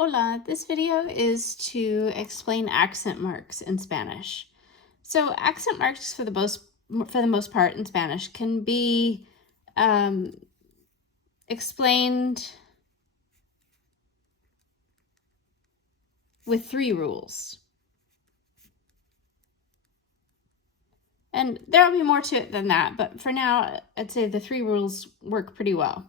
Hola, this video is to explain accent marks in Spanish. So accent marks for the most part in Spanish can be explained with 3 rules. And there'll be more to it than that, but for now, I'd say the 3 rules work pretty well.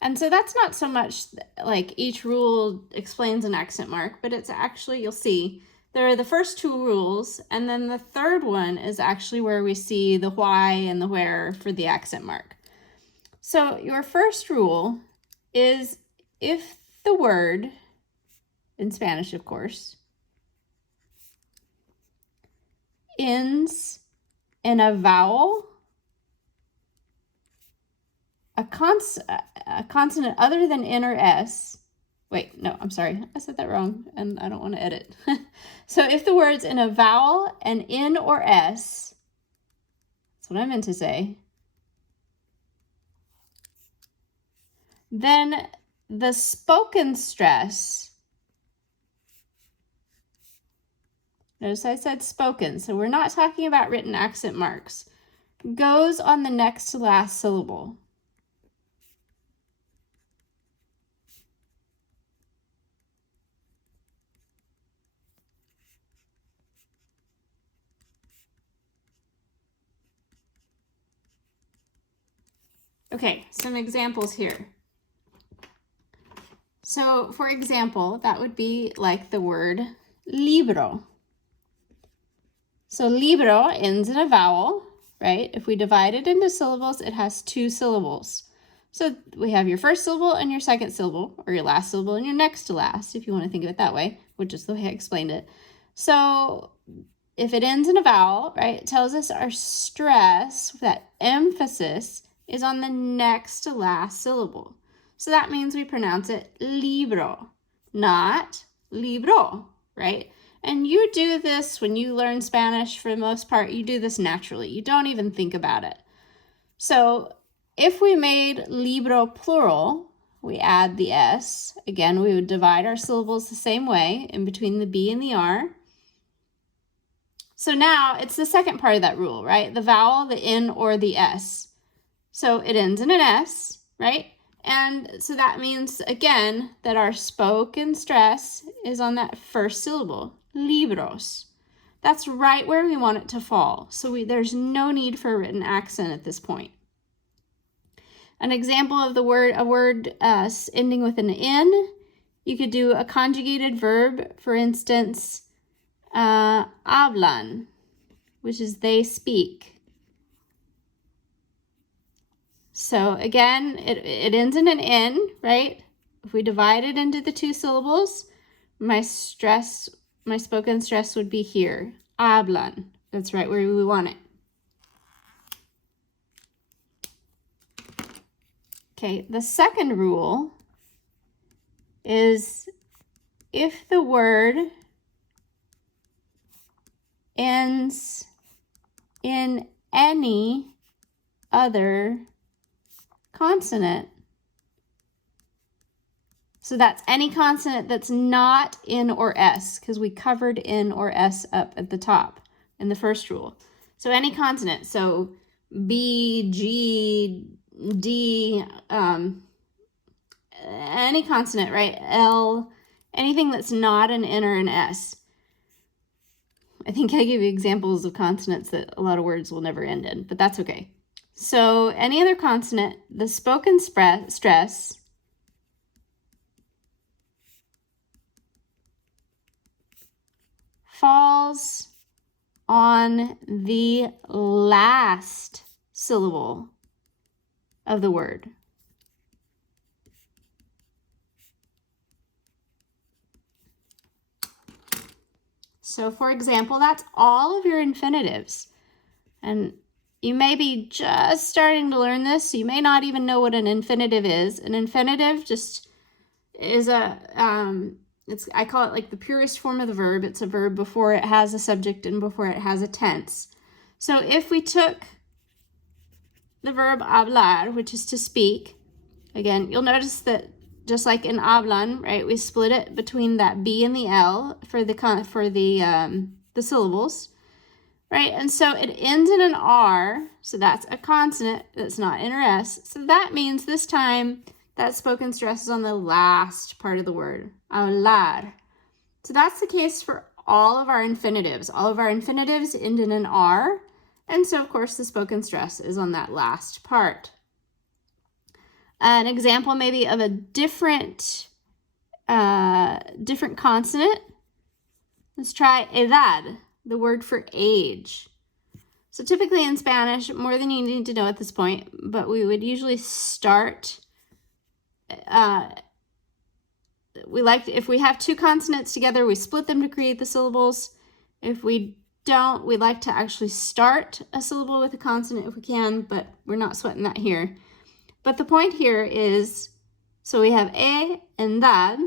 And so that's not so much like each rule explains an accent mark, but it's actually, you'll see, there are the first 2 rules, and then the third one is actually where we see the why and the where for the accent mark. So your first rule is if the word, in Spanish of course, ends in a vowel, a consonant other than N or S. Wait, no, I'm sorry. I said that wrong, and I don't want to edit. So if the word's in a vowel, an N or S, that's what I meant to say, then the spoken stress, notice I said spoken, so we're not talking about written accent marks, goes on the next to last syllable. Okay, some examples here. So, for example, that would be like the word libro. So libro ends in a vowel, right? If we divide it into syllables, it has 2 syllables. So we have your first syllable and your second syllable, or your last syllable and your next to last, if you want to think of it that way, which is the way I explained it. So if it ends in a vowel, right, it tells us our stress, that emphasis, is on the next to last syllable. So that means we pronounce it libro, not libro, right? And you do this when you learn Spanish, for the most part, you do this naturally. You don't even think about it. So if we made libro plural, we add the S. Again, we would divide our syllables the same way in between the B and the R. So now it's the second part of that rule, right? The vowel, the N, or the S. So it ends in an S, right? And so that means, again, that our spoken stress is on that first syllable, libros. That's right where we want it to fall. So there's no need for a written accent at this point. An example of a word ending with an N, you could do a conjugated verb, for instance, hablan, which is they speak. So again, it ends in an N, right? If we divide it into the 2 syllables, my spoken stress would be here, hablan. That's right where we want it. Okay, the second rule is if the word ends in any other consonant. So that's any consonant that's not N or S, because we covered N or S up at the top in the first rule. So any consonant, so B, G, D, any consonant, right? L, anything that's not an N or an S. I think I gave you examples of consonants that a lot of words will never end in, but that's okay. So any other consonant, the spoken stress falls on the last syllable of the word. So for example, that's all of your infinitives. And you may be just starting to learn this, so you may not even know what an infinitive is. An infinitive just is I call it like the purest form of the verb. It's a verb before it has a subject and before it has a tense. So if we took the verb hablar, which is to speak, again, you'll notice that just like in hablan, right? We split it between that B and the L for the syllables, right? And so it ends in an R, so that's a consonant that's not N or S. So that means this time that spoken stress is on the last part of the word, hablar. So that's the case for all of our infinitives. All of our infinitives end in an R, and so of course the spoken stress is on that last part. An example maybe of a different consonant. Let's try edad, the word for age. So typically in Spanish, more than you need to know at this point, but we would usually start, if we have two consonants together, we split them to create the syllables. If we don't, we like to actually start a syllable with a consonant if we can, but we're not sweating that here. But the point here is, so we have e and dad.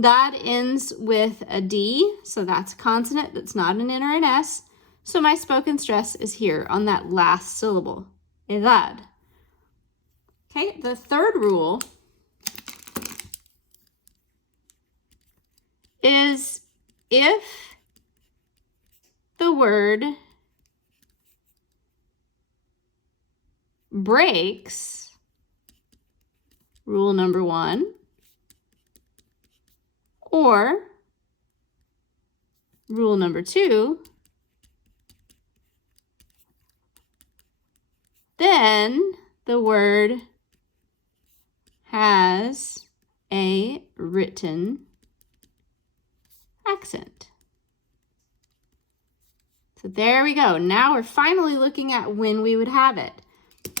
Dad ends with a D, so that's a consonant that's not an N or an S. So my spoken stress is here on that last syllable, edad. Okay, the third rule is if the word breaks rule number 1, or rule number 2, then the word has a written accent. So there we go. Now we're finally looking at when we would have it.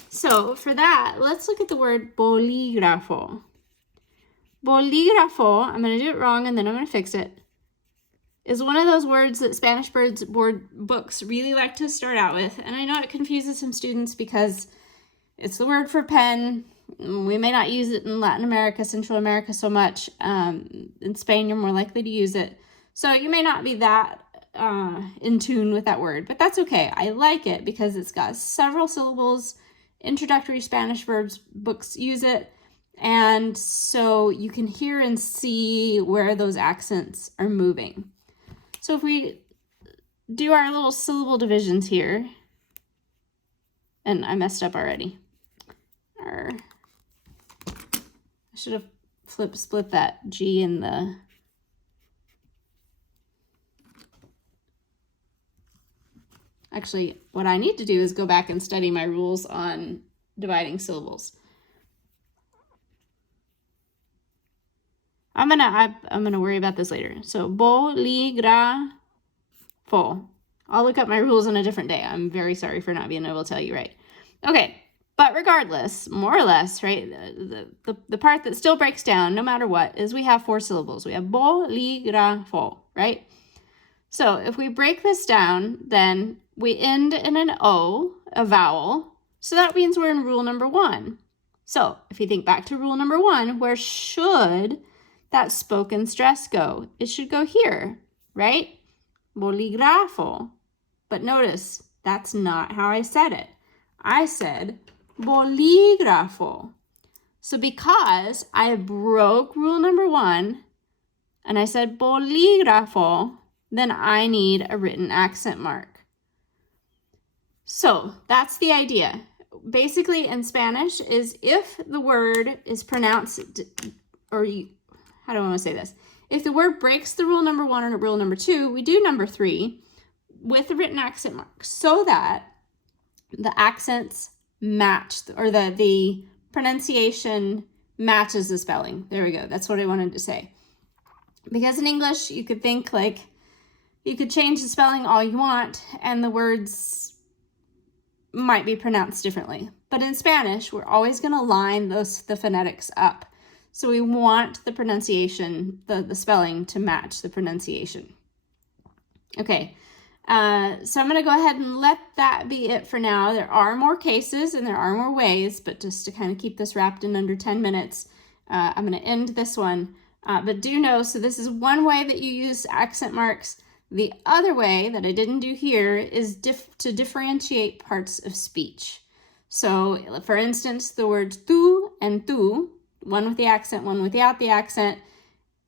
So for that, let's look at the word bolígrafo. Bolígrafo, I'm going to do it wrong and then I'm going to fix it, is one of those words that Spanish board books really like to start out with. And I know it confuses some students because it's the word for pen. We may not use it in Latin America, Central America so much. In Spain, you're more likely to use it. So you may not be that in tune with that word, but that's okay. I like it because it's got several syllables. Introductory Spanish verbs books use it, and so you can hear and see where those accents are moving. So if we do our little syllable divisions here, and I messed up already. I should have split that G in the... Actually, what I need to do is go back and study my rules on dividing syllables. I'm gonna worry about this later. So bolígrafo. I'll look up my rules on a different day. I'm very sorry for not being able to tell you right. Okay, but regardless, more or less, right? The part that still breaks down, no matter what, is we have 4 syllables. We have bolígrafo, right? So if we break this down, then we end in an O, a vowel. So that means we're in rule number 1. So if you think back to rule number 1, where should that spoken stress go? It should go here, right? Bolígrafo. But notice, that's not how I said it. I said bolígrafo. So because I broke rule number 1 and I said bolígrafo, then I need a written accent mark. So that's the idea. Basically in Spanish is if the word is pronounced, how do I want to say this? If the word breaks the rule number 1 or rule number 2, we do number 3 with the written accent mark so that the accents match, or the pronunciation matches the spelling. There we go. That's what I wanted to say. Because in English, you could think like, you could change the spelling all you want and the words might be pronounced differently. But in Spanish, we're always going to line the phonetics up. So we want the pronunciation, the spelling to match the pronunciation. Okay, so I'm going to go ahead and let that be it for now. There are more cases and there are more ways, but just to kind of keep this wrapped in under 10 minutes, I'm going to end this one. But do know, so this is one way that you use accent marks. The other way that I didn't do here is to differentiate parts of speech. So, for instance, the words tú and tú, one with the accent, one without the accent.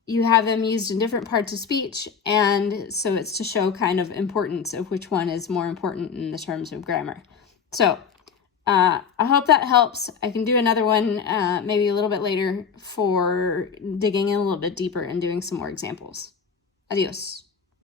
You have them used in different parts of speech, and so it's to show kind of importance of which one is more important in the terms of grammar. So I hope that helps. I can do another one maybe a little bit later for digging in a little bit deeper and doing some more examples. Adios.